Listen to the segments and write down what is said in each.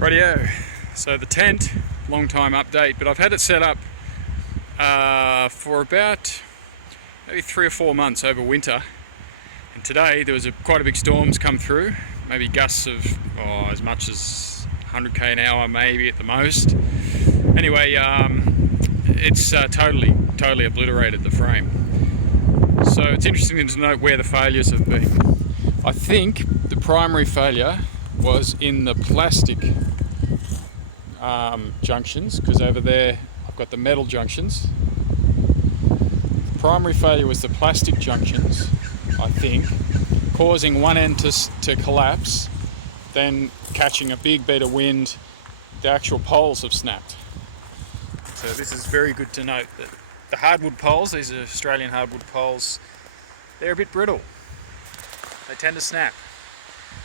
Rightio, so the tent, long time update, but I've had it set up for about maybe 3 or 4 months over winter, and today there was quite a big storms come through, maybe gusts of as much as 100k an hour maybe at the most. Anyway, it's totally obliterated the frame. So it's interesting to note where the failures have been. I think the primary failure was in the plastic junctions, because over there I've got the metal junctions. The primary failure was the plastic junctions, I think, causing one end to collapse, then catching a big bit of wind, the actual poles have snapped. So this is very good to note that the hardwood poles, these are Australian hardwood poles, they're a bit brittle. They tend to snap.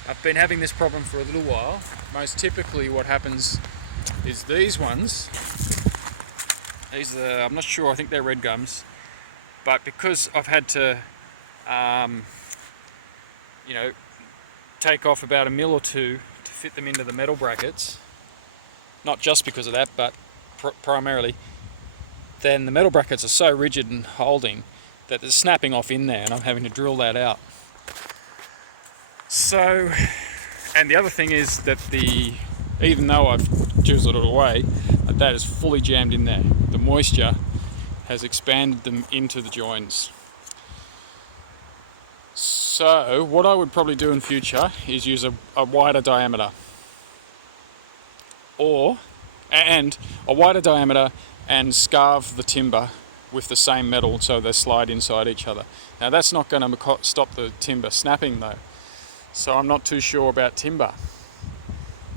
I've been having this problem for a little while. Most typically what happens is these ones, I'm not sure, I think they're red gums, but because I've had to take off about 1 or 2 mil to fit them into the metal brackets, not just because of that, but primarily, then the metal brackets are so rigid and holding that they're snapping off in there, and I'm having to drill that out. So, and the other thing is that even though I've chiseled it away, that is fully jammed in there. The moisture has expanded them into the joins. So what I would probably do in future is use a wider diameter, and a wider diameter, and scarve the timber with the same metal so they slide inside each other. Now that's not going to stop the timber snapping though, so I'm not too sure about timber.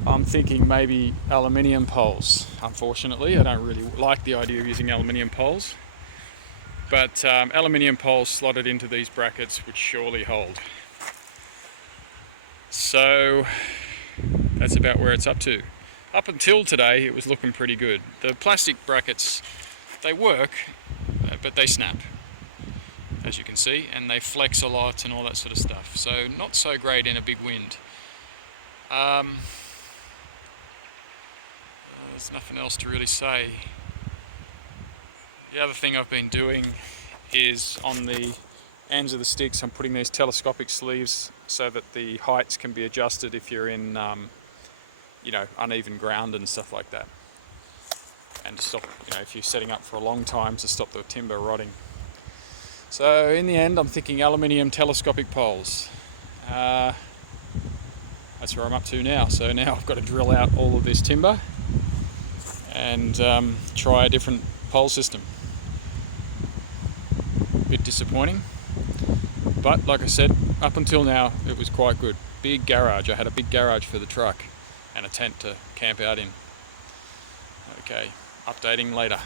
I'm thinking maybe aluminium poles. Unfortunately, I don't really like the idea of using aluminium poles, but aluminium poles slotted into these brackets would surely hold. So that's about where it's up to. Up until today, it was looking pretty good. The plastic brackets, they work, but they snap, as you can see, and they flex a lot and all that sort of stuff. So not so great in a big wind. There's nothing else to really say. The other thing I've been doing is on the ends of the sticks, I'm putting these telescopic sleeves so that the heights can be adjusted if you're in uneven ground and stuff like that, and to stop, if you're setting up for a long time, to stop the timber rotting. So in the end, I'm thinking aluminium telescopic poles. That's where I'm up to now. So now I've got to drill out all of this timber and try a different pole system. Bit disappointing, but like I said, up until now it was quite good. Big garage. I had a big garage for the truck and a tent to camp out in. Okay, updating later.